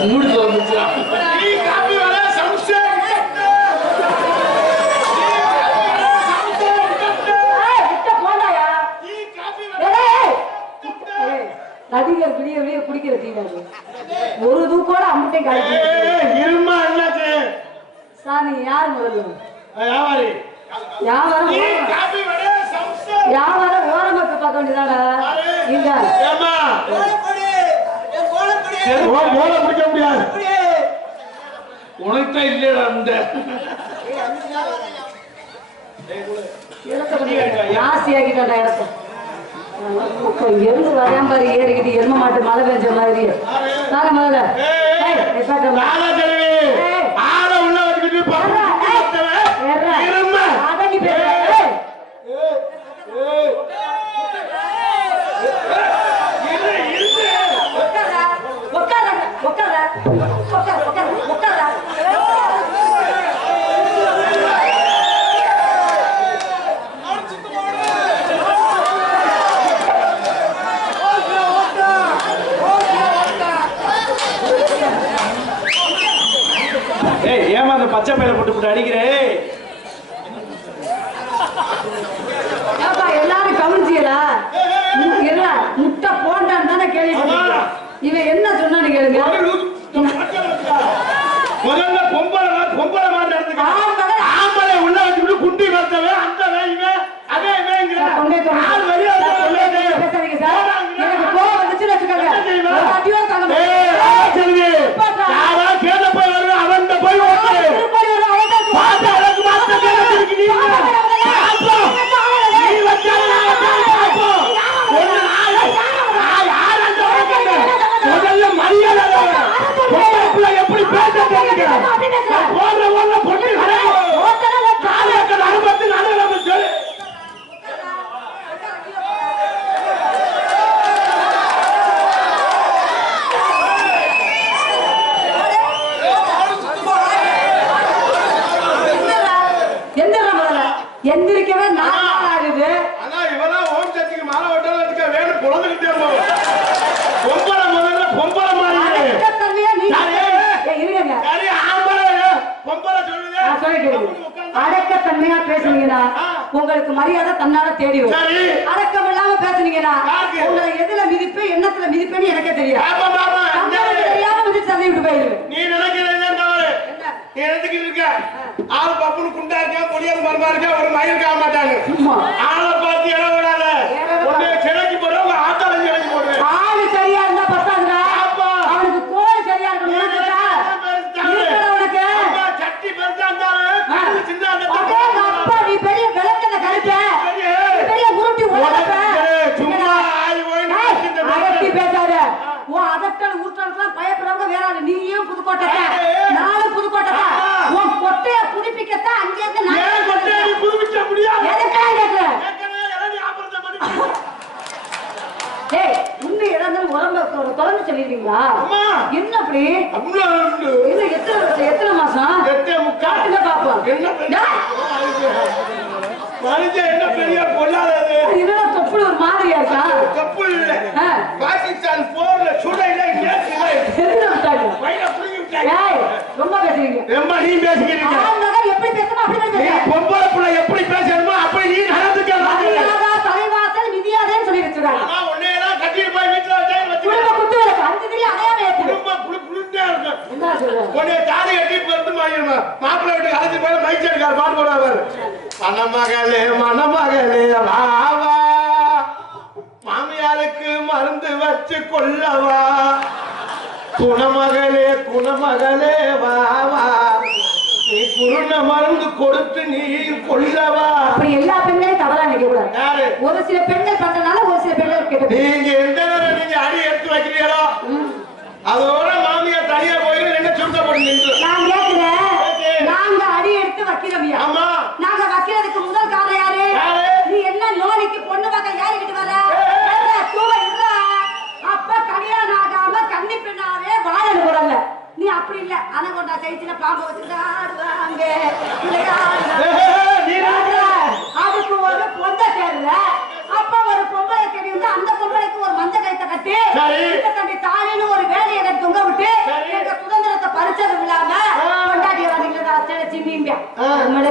மூடி வந்துச்சு. நீ காப்பி வர சம்சே நடிகர் விடிய விடிய குடிக்கிற தீனாது ஒரு தூக்கோட அம்பட்டை காய்ச்சி இருமா என்னாச்சு சாமி யார் முதல்ல வியாபாரி வியாபாரம் வியாபாரம் ஓரமாக்கு பார்க்க வேண்டியதாடா இங்க போல பிடிக்க முடியாது உனக்கு இல்லையா அந்த ஆசி ஆக்கிட்டாடா இடத்த எருந்து வரையாம பாரு ஏறிக்கிட்டு எரும மாட்டு மழை பெஞ்ச மாதிரி நாங்க முதல்ல உள்ள வச்சுக்கிட்டு அதங்கி பேச ஏமா அந்த பச்சை பையில போட்டு அடிக்கிறேன் எல்லாரும் கவனிச்சியடா முட்டை போண்டான்னு தானே கேள்விப்பட்டிருக்கேன் இவன் என்ன சொன்னான்னு கேளுங்க முதல்ல பொம்பளை மாதிரி ஆம்பளை உள்ள வச்சுட்டு குண்டி வந்தவே அந்த வேலையுமே அதே பேசாதீங்க சார் எனக்கு கோவம் வந்துச்சுன்னு வச்சுக்கோங்க எப்படி பேச எந்திரிக்கவே நான் ஆகுது ஆனா இவெல்லாம் ஓம் சக்திக்கு மாலை ஓட்டறதுக்கு வேணும் பொழுதுகிட்டே போகும் பொம்பளை முதல்ல பொம்பளை மாதிரி இருங்க பொம்பளை சொல்லுங்க அடக்கத்தன்மையா பேசுனீங்கன்னா உங்களுக்கு மரியாதை தன்னால தேடி வரும் அடக்கம் இல்லாம பேசுனீங்கன்னா உங்களை எதுல மிதிப்பு எண்ணத்துல மிதிப்புன்னு எனக்கே தெரியாது தெரியாம மிதிச்சு தள்ளி விட்டு போயிடுவேன் நீ நினைக்கிறேன் நீ நினைச்சுக்கிட்டு இருக்க ஆள் பப்புனு குண்டா இருக்கா பொடியால் மரமா இருக்கா ஒரு மயில் காக மாட்டாங்க ஆளை பார்த்து இடம் விடாத உன்னை கிழக்கு போடுற ஆட்டாள கிழக்கு போடுவேன் ஆளு சரியா இருந்தா பத்தாதுடா அவனுக்கு கோல் சரியா இருக்கணும் உனக்கு சட்டி பெருசா இருந்தாலும் சின்ன அப்பா நீ பெரிய விளக்கத கருப்ப பெரிய உருட்டி உலகப்ப சும்மா ஆய் போய் அதட்டி பேசாத உன் அதட்டல் உருட்டலுக்குலாம் பயப்படுறவங்க வேற ஆளு நீயும் புதுக்கோட்டை நானும் புதுக்கோட்டை உன் கொட்டைய புதுப்பிக்கத்தான் அங்கே இருந்து நான் கொட்டைய புதுப்பிக்க முடியாது எதுக்காக கேட்கற ஏய் உன்னை இறந்தது உடம்ப தொடர்ந்து சொல்லிருக்கீங்களா என்ன அப்படி இன்னும் எத்தனை மாசம் காட்டுங்க பாப்போம் மனுஷன் என்ன பெரிய பொல்லாதது இதெல்லாம் தொப்புள் ஒரு மாதிரியா இருக்கா தொப்புள் இல்ல பாகிஸ்தான் போர்ல சுடையில ரொம்ப பேசுறீங்க ரொம்ப நீ பேசுகிறீங்க எப்படி பேசணும் அப்படி பேசுறீங்க பொம்பளை புள்ள எப்படி பேசணுமோ அப்படி நீ நடந்துக்க தலைவாசல் விதியாதேன்னு சொல்லி வச்சிருக்காங்க ஆனா உன்னையெல்லாம் கட்டிட்டு போய் வீட்டுல வச்சு குத்து விளக்கு அஞ்சு திரி அடையாம ஏத்து ரொம்ப புளுட்டே இருக்கும் என்ன சொல்ற உன்னை தாலி கட்டி பொறுத்து மாறிடுமா மாப்பிள்ளை வீட்டுக்கு அழைச்சி போய் மைக் எடுக்காரு பாட்டு போடுவாரு மணமகளே வாவா மாமியாருக்கு மருந்து வச்சு கொள்ளவா குணமகளே வாவா நீ குருண மருந்து கொடுத்து நீ கொள்ளவா அப்படி எல்லா பெண்களையும் தவறா நினைக்க கூடாது ஒரு சில பெண்கள் பண்றதுனால ஒரு சில பெண்கள் கேட்டு நீங்க எந்த நேரம் நீங்க அடி எடுத்து வைக்கிறீங்களோ அதோட மாமியார் தனியா போயிடும் என்ன சுருக்க போடுங்க நான் கேட்கிறேன் நாங்க அடி எடுத்து வைக்கிறோம் ஆமா நாங்க வைக்கிறதுக்கு முதல் காரணம் யாரு நீ என்ன லோனிக்கு பொண்ணு பக்கம் ஏறிக்கிட்டு வர அப்ப கல்யாணம் ஆகாம கன்னி பெண்ணாவே வாழல் போடல நீ அப்படி இல்ல அனகொண்டா சைஸ்ல பாம்பு வச்சுட்டு ஆடுவாங்க அதுக்கு ஒரு பொந்த தேர்ல அப்ப ஒரு பொம்பளை தேடி வந்து அந்த பொம்பளைக்கு ஒரு மஞ்ச கைத்த கட்டி தம்பி தாலின்னு ஒரு வேலையை எனக்கு தொங்க விட்டு எங்க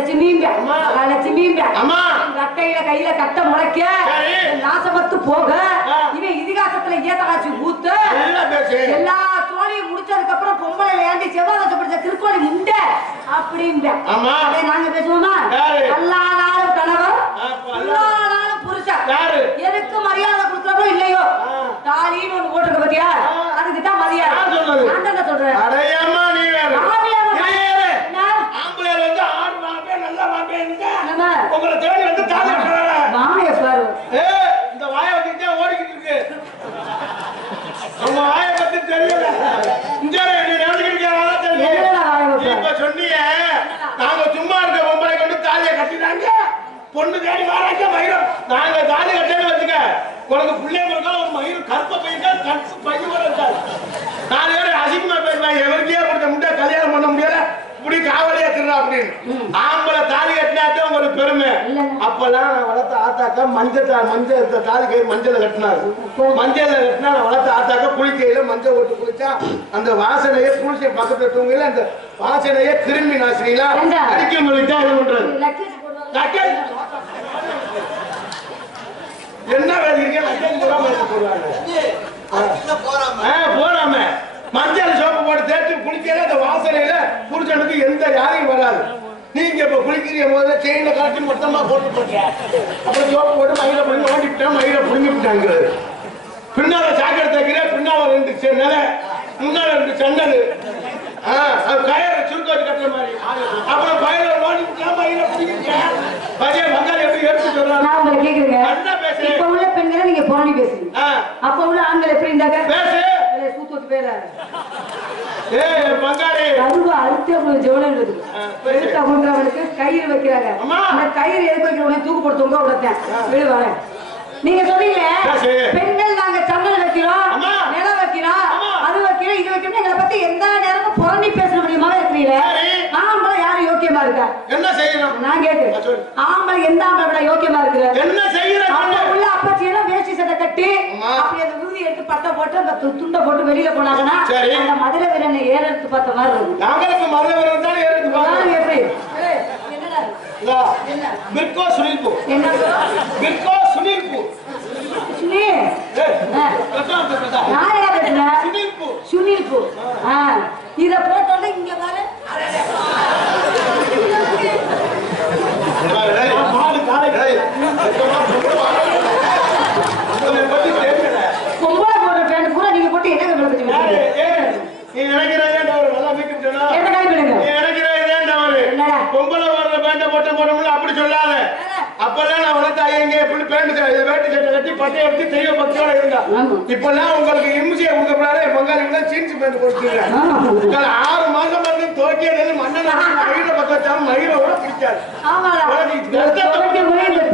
லட்சுமிங்க லட்சுமிங்க அம்மா கட்டையில கையில கட்ட முளைக்க நாசப்பத்து போக இவன் இதிகாசத்துல ஏத்தகாட்சி ஊத்து எல்லா தோழியும் முடிச்சதுக்கு அப்புறம் பொம்பளை ஏண்டி செவ்வாய் படிச்ச திருக்கோழி முண்டை அப்படிங்க அதே நாங்க பேசுவோமா எல்லா நாளும் கணவர் எல்லா நாளும் புருஷன் எதுக்கு மரியாதை கொடுக்கறப்போ இல்லையோ தாலின்னு ஒண்ணு போட்டிருக்க பத்தியா அதுக்குதான் மரியாதை நான் என்ன சொல்றேன் அடையம்மா நீ வேற உங்களை தேடி வந்து தாலி வாய பாரு இந்த வாயை வச்சுக்கிட்டே ஓடிக்கிட்டு இருக்கு நம்ம வாயை பத்தி தெரியல இந்த இப்ப சொன்னீங்க நாங்க சும்மா இருக்க பொம்பளை கொண்டு தாலியை கட்டினாங்க பொண்ணு தேடி வராங்க மயிரம் நாங்க தாலி கட்டேன்னு வச்சுக்க உனக்கு பிள்ளைங்க இருக்கா ஒரு மயிரும் கற்ப பையன் கற்பு பையன் வர இருக்காது 4 பேர் அசிங்கமா பேசுவாங்க எவருக்கே கொடுத்த முட்டை கல்யாணம் பண்ண முடியல இப்படி காவலியா திருறா அப்படின்னு ஆம்பளை தாலி கட்டினாத்தே உங்களுக்கு பெருமை அப்பெல்லாம் நான் வளர்த்த ஆத்தாக்கா மஞ்சள் தாலி கை மஞ்சள் கட்டினாரு மஞ்சள் கட்டினா நான் வளர்த்த ஆத்தாக்கா குளிக்கையில மஞ்சள் ஓட்டு குளிச்சா அந்த வாசனையே குளிச்ச பக்கத்துல தூங்கல அந்த வாசனையே கிருமி நாசினியா அடிக்க முடிச்சா இது பண்றது என்ன வேலை போறாம மஞ்சள் சோப்பு போட்டு தேய்ச்சி குளிக்கல அந்த வாசனையில புருஷனுக்கு எந்த யாரையும் வராது நீங்க இப்ப குளிக்கிற போது செயின்ல கலட்டி மொத்தமா போட்டு போட்டீங்க அப்புறம் சோப்பு போட்டு மயில புடிங்க ஓடிவிட்டா மயில புடிங்கி விட்டாங்க பின்னால சாக்கடை தைக்கிற பின்னால 2 நிலை முன்னால 2 சன்னல் அது கயிறு சுருக்க வச்சு கட்டுற மாதிரி அப்புறம் பயில ஓடிவிட்டா மயில புடிங்கிட்டேன் பழைய பங்காளி எப்படி எடுத்து சொல்றாங்க நான் உங்களை கேக்குறேங்க என்ன பேசுறீங்க இப்ப உள்ள பெண்களை நீங்க புரணி பேசுறீங்க அப்ப உள்ள ஆண்கள் எப்படி இருந்தாங்க பேசு சூத்துக்கு பேர பங்காளி அதுவா அழுத்தே உங்களுக்கு ஜெவனன்றது எடுத்து அவங்களுக்கு கயிறு வைக்கிறாங்க அந்த கயிறு எதுக்கு வைக்கிறவங்க தூக்கு போட்டு தொங்க விடத்தேன் விழுவாங்க நீங்க சொல்றீங்க பெண்கள் நாங்க சம்பளம் வைக்கிறோம் நிலம் வைக்கிறோம் அது வைக்கிறோம் இது வைக்கிறோம் எங்களை பத்தி எந்த நேரமும் புரணி பேச முடியுமா இருக்கிறீங்க ஆம்பளை யாரு யோக்கியமா இருக்கா என்ன செய்யணும் நான் கேட்கிறேன் ஆம்பளை எந்த ஆம்பளை விட யோக்கியமா இருக்கிற என்ன செய்யணும் உள்ள அப்பச்சி எல்லாம் வேஷ்டி சட்டை கட்டி அப்படி அந்த ஊதி எடுத்து பட்டை போட்டு அந்த துண்டை போட்டு வெளியில போனாங்கன்னா அந்த மதுரை வீரனை ஏற எடுத்து பார்த்த மாதிரி இருக்கும் நாங்களுக்கு மதுரை வீரன் தான் ஏற எடுத்து பார்க்கணும் எப்படி बिरको सुनील को बिरको सुनील को सुनील सुनील को இத போட்டோட இங்க பாரு பொம்பளை போடுற பேண்ட் பூரா நீங்க போட்டு என்ன விளம்பரம் நீ நினைக்கிறேன் ஒரு நல்லா மேக்கப் சொன்னா என்ன கை பண்ணுங்க நீ நினைக்கிறேன் ஒரு பொம்பளை போடுற பேண்ட போட்டோம்ல அப்படி சொல்லாத அப்பெல்லாம் நான் வளர்த்த ஐயங்க எப்படி பேண்ட் வேட்டி சட்டை கட்டி பட்டை எடுத்து தெய்வ பக்தியோட இருந்தா இப்பெல்லாம் உங்களுக்கு இம்சியை கொடுக்கப்படாத பங்காளிங்க ஜீன்ஸ் பேண்ட் போட்டுருக்காங்க 6 மாசம் வந்து தோக்கியது மண்ணன் மயில பக்கம் மயிலோட பிடிக்காது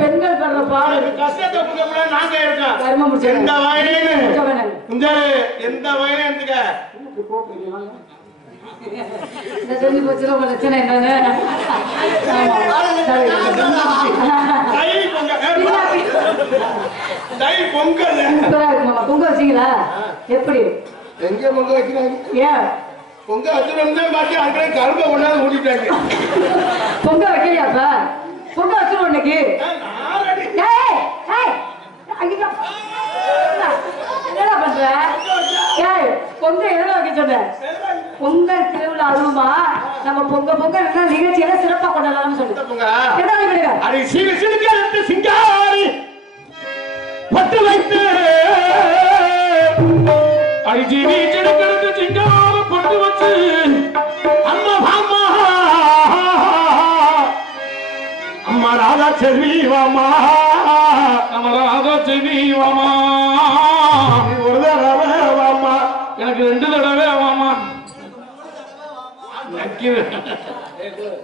பெண்கள் பண்ற பாடு கஷ்டத்தை கொடுக்கப்படாத நாங்க இருக்கோம் எந்த வயலையும் எந்த வயலையும் இருந்துக்க தெரிஞ்சு போச்சுல உங்க லட்சணம் என்னன்னு பொங்க வச்சீங்களா எப்படி எங்க பொங்க வைக்கிறாங்க ஏன் பொங்க வச்சுருந்தா பாக்கி அங்கே கரும்பை கொண்டாந்து ஊட்டிட்டாங்க பொங்க வைக்கலையாப்பா பொங்க வச்சிருவோம் இன்னைக்கு என்னடா பண்ற பொங்க எதுல வைக்க சொன்ன பொங்கல் திருவிழா அதுவுமா நம்ம பொங்க நிகழ்ச்சியில சிறப்பா கொண்டாடலாம்னு சொல்லுங்க சிங்காரி பட்டு வைத்து அடிஜீவி கிடக்கிறது சிங்கார பட்டு வச்சு அம்மா பாமா அம்மா ராதா செல்வி வாமா நம்ம ராதா செல்வி வாமா ஒரு தடவை வாமா எனக்கு 2 தடவை வாமா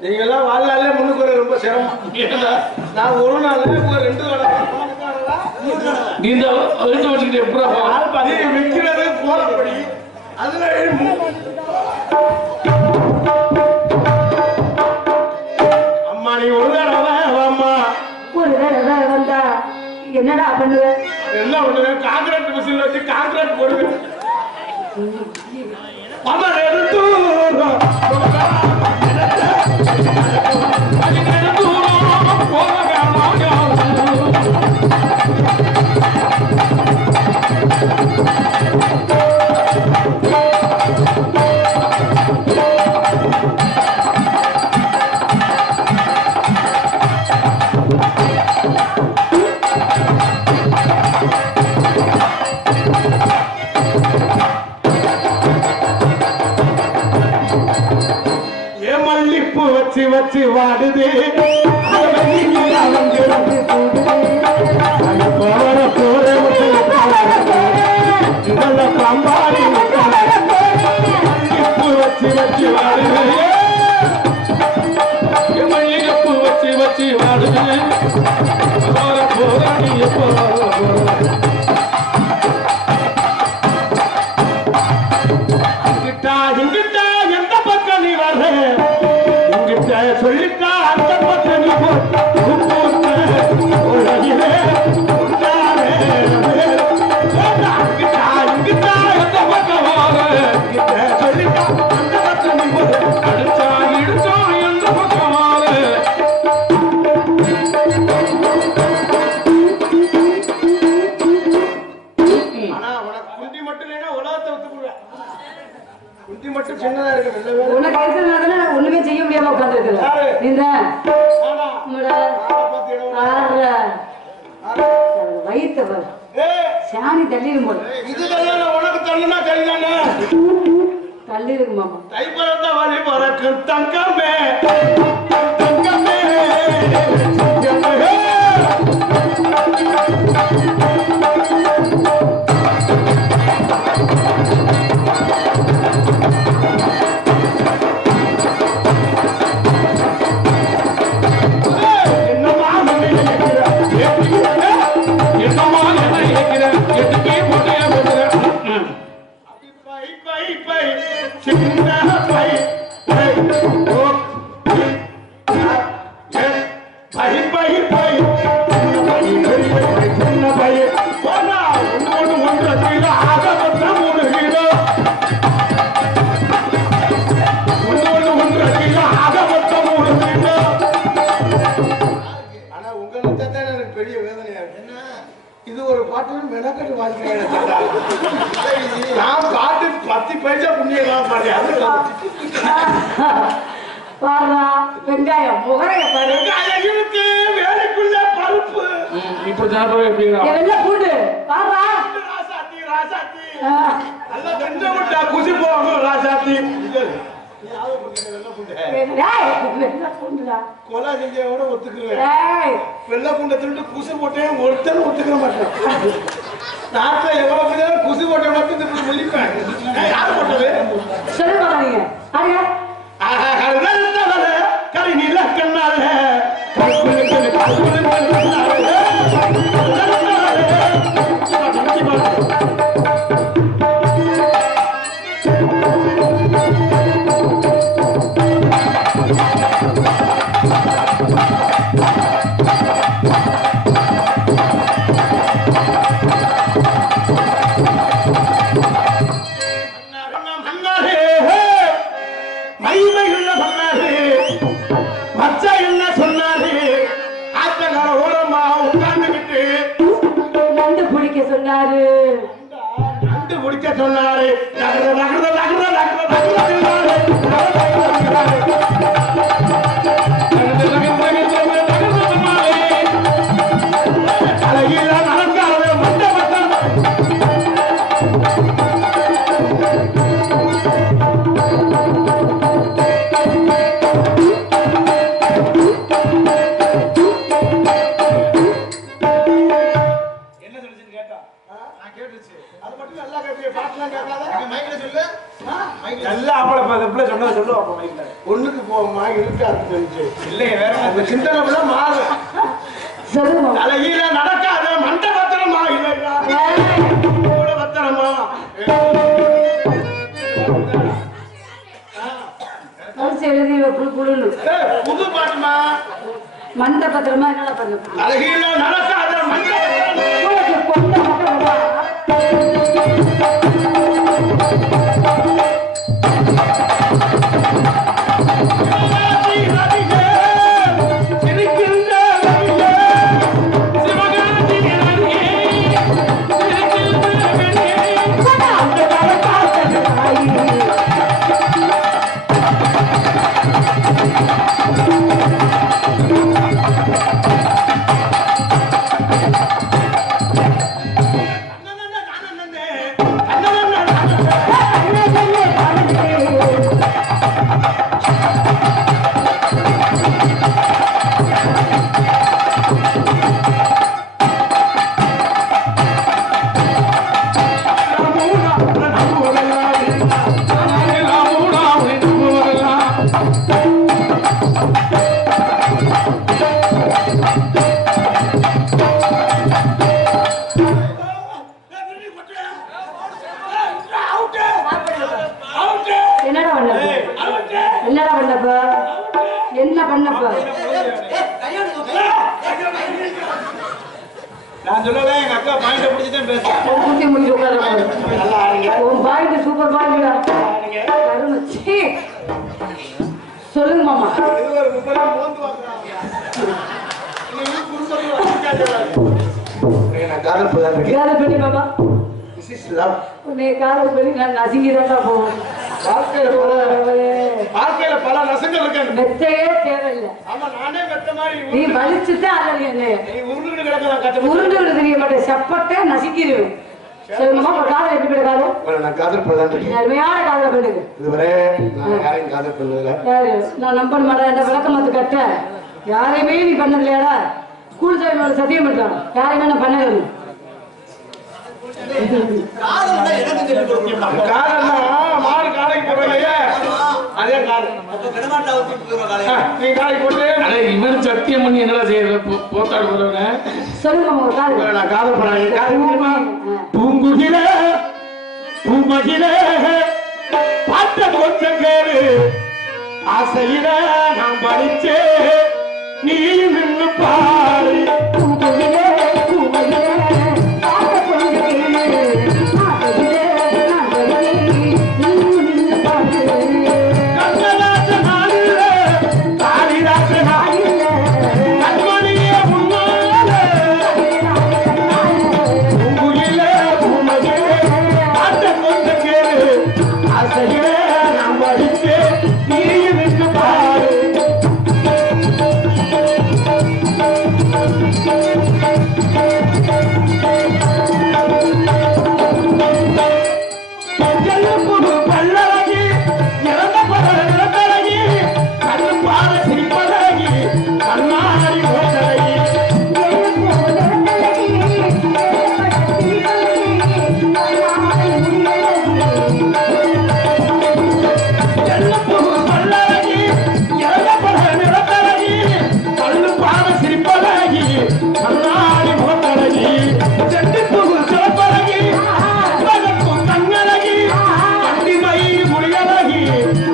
நீங்க எல்லாம் வாழ்நாளே முன்னுக்கு வர ரொம்ப சிரமம் நான் ஒரு நாள் 2 தடவை இந்த எழுத்து வச்சுக்கிட்டு எப்படி வைக்கிறது போறபடி அதுல அம்மா நீ ஒரு தடவை வாமா ஒரு தடவை வந்தா என்னடா பண்ணுவ எல்லாம் ஒண்ணு கான்கிரீட் மிஷின் வச்சு கான்கிரீட் போடுவேன் அம்மா எடுத்து வச்சு வாடுது பாம்பாடி வச்சு வச்சு வாடுது மல்லிகைப்பூ வச்சு வச்சு வாடுது போற நீ இங்கிட்ட எந்த பக்கம் நீ வர்ற இங்கிட்ட சொல்லிட்டா அந்த பக்கம் நீ இங்கிட்ட எந்த பக்கம் வர சொல்லிட்டா அந்த பக்கம் நீ அடிச்சா இடிச்சா எந்த பக்கம் வர ஆனா உனக்கு குண்டி மட்டும் இல்லைன்னா உலகத்தை ஒத்து போடுவேன் குண்டி மட்டும் சின்னதா இருக்கு உனக்கு இருக்கிறதுனால நான் ஒண்ணுமே செய்ய முடியாம உட்கார்ந்துருக்கேன் நீங்க வயிற்று சாணி தள்ளிடும் போது இது உனக்கு தள்ளுனா சரிதானே தள்ளிருக்கு மாமா தைப்பறந்த வழி பறக்கு தங்கமே தங்கமே இது ஒரு பாட்டு மெனக்கட்டு வாசிக்கிறேன் நான் பாட்டு 10 பைசா புண்ணியம் பாருடா வெங்காயம் முகரைய பாரு வெங்காயம் இருக்கு வேலைக்குள்ள பருப்பு இப்ப ஜாபம் எப்படிங்க எல்லாம் பூண்டு பாருடா ராசாத்தி ராசாத்தி நல்ல வெஞ்ச விட்டா குசி போகும் ராசாத்தி கொலை செஞ்சோட ஒத்துக்குவேன் வெள்ளை பூண்டை திருட்டு குசு போட்டேன் ஒருத்தர் ஒத்துக்க மாட்டேன் நாட்டுல எவ்வளவு பேர் குசு போட்டேன் மட்டும் முடிப்பேன் யாரு போட்டது சொல்லுங்க கறி நீல கண்ணால சொன்னாரு நண்டு முடிக்க சொன்னாரு ஒண்ணுக்கு போமா இருக்காது இல்லையே வேற சிந்தனை மாறு தலையில நடக்காத மண்ட பத்திரமா இல்ல பத்திரமா புது பாட்டுமா மண்ட பத்திரமா என்ன பண்ண தலையில நடக்காத மண்ட என்னடா பண்ணப்ப என்னடா பண்ணப்ப என்ன பண்ணப்ப நான் சொல்லல எங்க அக்கா பாயிண்ட பிடிச்சிட்டே பேசுறேன் குத்தி முடிச்சு உட்கார நல்லா ஆடுங்க உன் பாயிண்ட் சூப்பர் பாயிண்ட்டா கருமச்சி சொல்லுங்க மாமா இது ஒரு முப்பது மோந்து வாங்குறாங்க நீங்க குறும்படி வாசிக்காதீங்க நான் காதல் பண்றேன் காதல் பண்ணி மாமா this is love உன்னை காதல் பண்ணி நான் நசுங்கிதான் போவேன் வாழ்க்கையில பல நசங்கள் இருக்கு மெத்தையே தேவையில்லை ஆமா நானே மெத்த மாதிரி நீ வலிச்சுதான் அல்ல என்னைய நீ உருண்டு கிடக்கலாம் கஷ்டம் உருண்டு தெரிய மாட்டேன் செப்பட்டே நசுக்கிடுவேன் சொல்லுமா காதல் எப்படி போய் காதல் நான் காதல் பண்றேன் அருமையான காதல் பண்ணுங்க இதுவரை நான் யாரையும் காதல் பண்ணதில்லை யாரு நான் நம்ப மாட்டேன் இந்த விளக்கமாத்து கட்ட யாரையுமே நீ பண்ணலையாடா ஸ்கூல் சாமியோட சத்தியம் பண்றான் யாரையுமே நான் பண்ணல காதல்னா மாடு காலைக்கு போடுறீங்க அதே காதல் நீ காலைக்கு போட்டு இவன் சத்தியம் பண்ணி என்னடா செய்யறது போத்தாடு போறவன சொல்லுங்க உங்க காதல் நான் காதல் பண்ணேன் காதல் தெரியுமா பூங்குகில பூமகில பாட்ட கொஞ்சம் கேரு ஆசையில நான் படிச்சே நீ நின்று பாரு பூங்குயிலே, பூமகிலே, பார்க்க கொஞ்சம் கேளு. ஆசையிலே நான் வருகிறேன், நீ நின்று பாரு. கண்ணதாச நாளில காளிதாச நாளில கண்மணியே முன்னால பூங்குயில பூமகில பாட்ட கொஞ்சம் கேரு ஆசையில நான் படிச்சே நீ நின்று பாரு எல்லுப்புடு பல்லழகி, இறந்த பகல் நிலத்தழகி, கண்ணு பாத சிரிப்பழகி, கண்ணாடி ஓட்டழகி. எல்லுப்புடு பல்லழகி, இறந்த பகல் நிலத்தழகி, கண்ணு பாத சிரிப்பழகி, கண்ணாடி ஓட்டழகி. செட்டிப்புகு சிறப்பழகி, செண்பகப்பூ கண்ணழகி, கண்டிமை முடியழகி,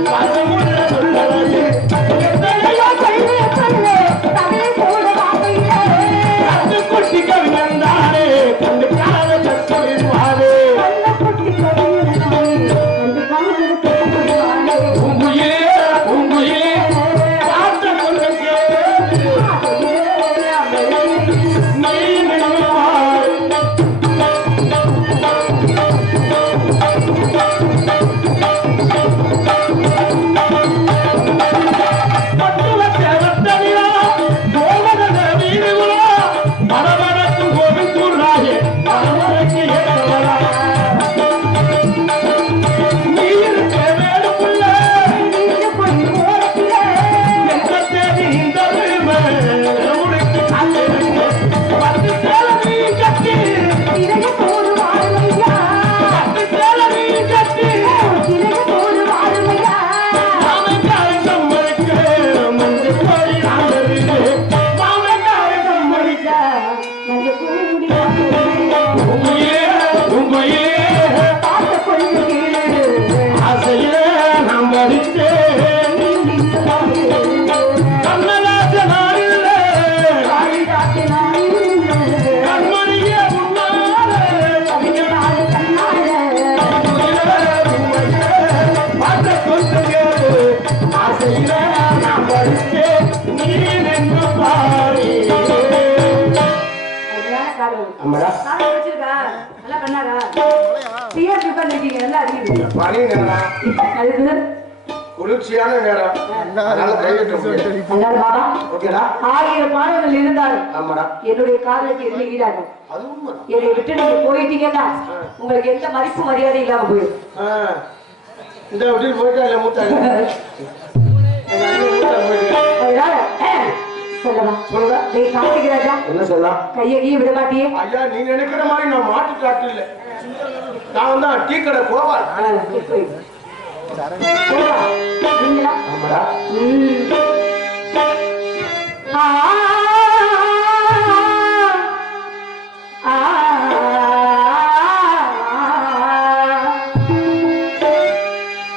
பாசமுள்ள சொல்லழகி. எத்தனையோ கைது கட்டுக்குட்டி கவிஞந்தாரே, கண்டு கால தத்துவாரே. பூங்குயிலே, பூங்குயிலே, பார்த்த கொஞ்சம் கேளு. நீ நினைவாய். பட்டுவச்ச ரத்தனிலா, கோவதன வீடுகுலா, மரமரக்கும் கோவிந்தூராயே, மரமரக்கு ஏற்றவளா. நீ இருக்க வேணுமுள்ள, எந்த தேதி இந்த விரும்பு, உனக்கு காத்திருக்க. பத்து சேலை நீ கட்டி, பத்து சேலை நீ கட்டி, மாமன்காரன் சம்மதிக்க, மஞ்சள் கோரி நாடறிவு. மாமன்காரன் சம்மதிக்க, உண்மையே, உண்மையே, ஆசையிலே நாம் வரித்தேன். கண்ணதாச நாளிலே, கண்மணியே முன்னாலே, பார்த்த கொஞ்சம் கேளு. ஆசையிலே நாம் வரித்தேன். நீ நின்று பாரு. ஆமாடா நல்லா பண்ணாரா டிஆர்பி பண்ணிருக்கீங்க நல்லா அறியுது பனி நேரம் அதுக்கு குளிர்ச்சியான நேரம் அதனால கைவிட்ட முடியாது அல்லாத பாபா ஓகேடா 1000 பாடல்கள் இருந்தாலும் ஆமாடா என்னுடைய காதலுக்கு எதுவும் ஈடாகும் அது உண்மைதான் என்னை விட்டு நீங்க போயிட்டீங்கன்னா உங்களுக்கு எந்த மதிப்பு மரியாதை இல்லாம போயிடும் இந்த வீட்டில் போயிட்டா இல்லை மூத்தாங்க அதனால சொல்லவா சொல்லுங்க டேய் கார்த்திக் ராஜா என்ன சொல்லலாம் கையை கீழே விட மாட்டியே ஐயா நீ நினைக்கிற மாதிரி நான் மாட்டு காட்டு இல்லை நான் தான் டீ கடை கோபால் நீங்களா ஆமாடா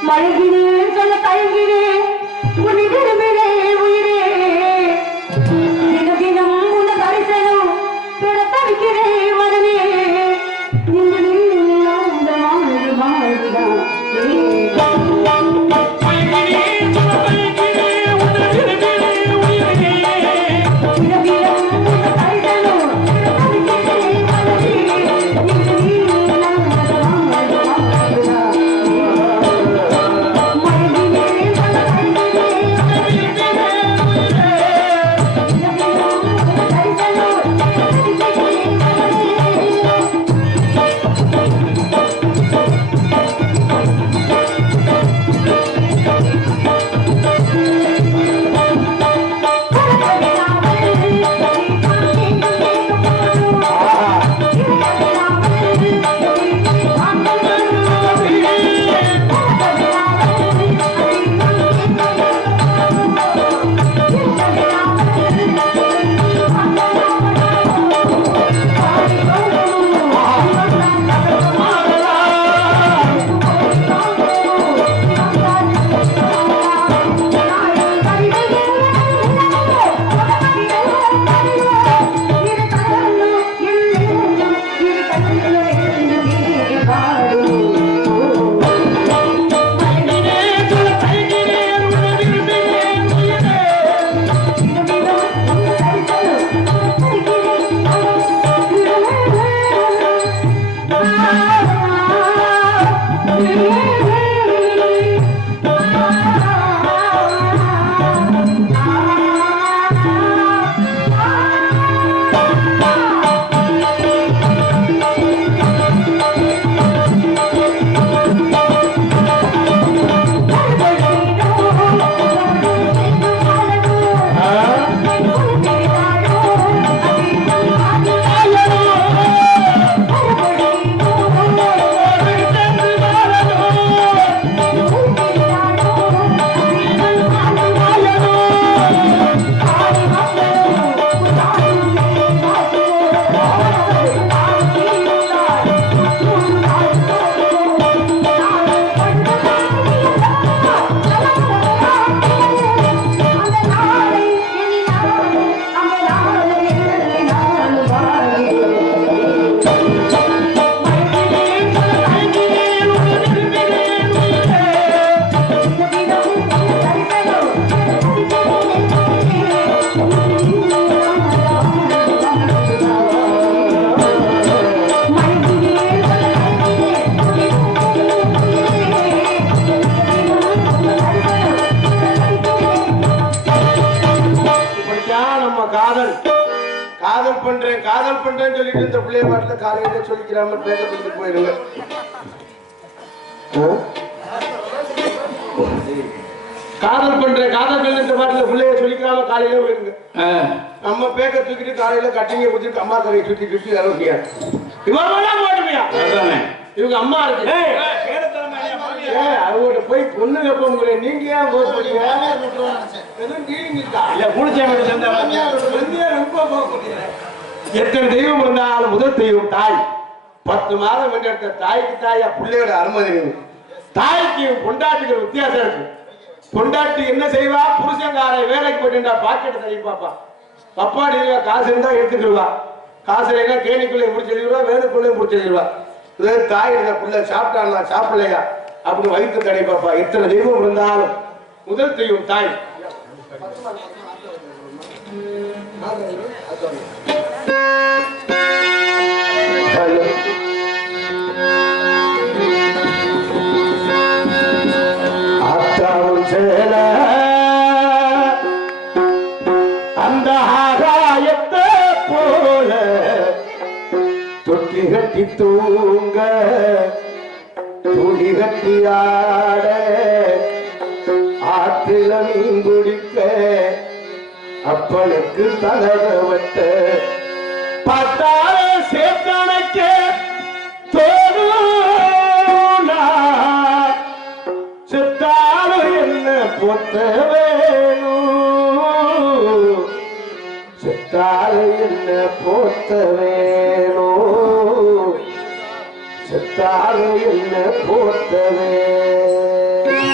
மயங்கினேன் சொல்ல தயங்கினேன் உன்னை விரும்பினேன் உயிரே தின தினம் உன்னை தரிசனம் பெற தவிக்கிறேன் மனமே இந்த நீங்க வாழ்தான் காதல் பண்றேன்னு சொல்லிட்டு இந்த பிள்ளைய பாட்டுல காலையில சொல்லிக்கிறாம பேச போயிருங்க. காதல் பண்றேன் இந்த பாட்டுல பிள்ளைய சொல்லிக்கிறாம காலையில போயிருங்க. நம்ம பேக்க தூக்கிட்டு காலையில கட்டிங்க குத்திட்டு அம்மா கரையை சுத்தி இறங்கியா இவெல்லாம் போட்டுமையா இவங்க அம்மா இருக்கு அவங்கள்ட்ட போய் பொண்ணு வைப்ப நீங்க ஏன் போறீங்க? எத்தனை தெய்வம் இருந்தாலும் முதல் தெய்வம் தாய். 10 மாதம் வென்றெடுத்த தாய்க்கு தாயா பிள்ளையோட அனுமதி. தாய்க்கு பொண்டாட்டிக்கிற வித்தியாசம் இருக்கு. பொண்டாட்டி என்ன செய்வா? புருஷங்காரை வேலைக்கு போயிட்டு பாக்கெட் தள்ளி பாப்பா. பப்பாடி காசு இருந்தா எடுத்துக்கிடுவா. காசு இல்லைன்னா கேணிக்குள்ளே முடிச்சிருவா, வேணுக்குள்ளே முடிச்சிருவா. தாய் பிள்ளை சாப்பிட்டாங்களா சாப்பிடலையா அப்படி வயிற்று தடை பாப்பா. எத்தனை தெய்வம் இருந்தாலும் முதல் தெய்வம் தாய். அந்த ஆகாயத்தை போல தொட்டி கட்டி தூங்க துடி கட்டி ஆட ஆற்றில மீன் குடிக்க அப்பனுக்கு தலகவட்ட பட்டாள சேர்த்தனைக்க தோணுனா செத்தாலும் என்ன பொத்த வேணும், செத்தாலும் என்ன பொத்த வேணும், செத்தாலும் என்ன பொத்த வேணும்.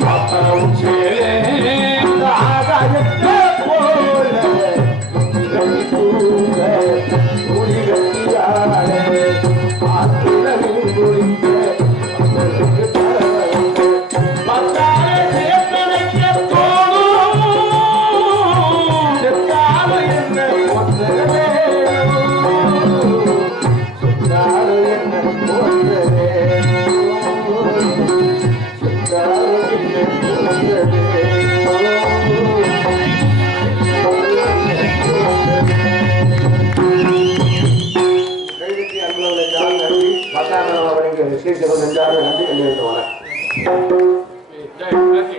பாப்பரம் சேலே ஆகாயத்தை போல தூங்க குடி கட்டியாலே ஆத்திரவில் குளிக்க பத்தாலே சேர்த்தனைக்க தோணும் செத்தால என்ன ஒத்தரவே செத்தால என்ன ஒத்தரவே செத்தால என்ன பத்தாம் நன்றி நன்றி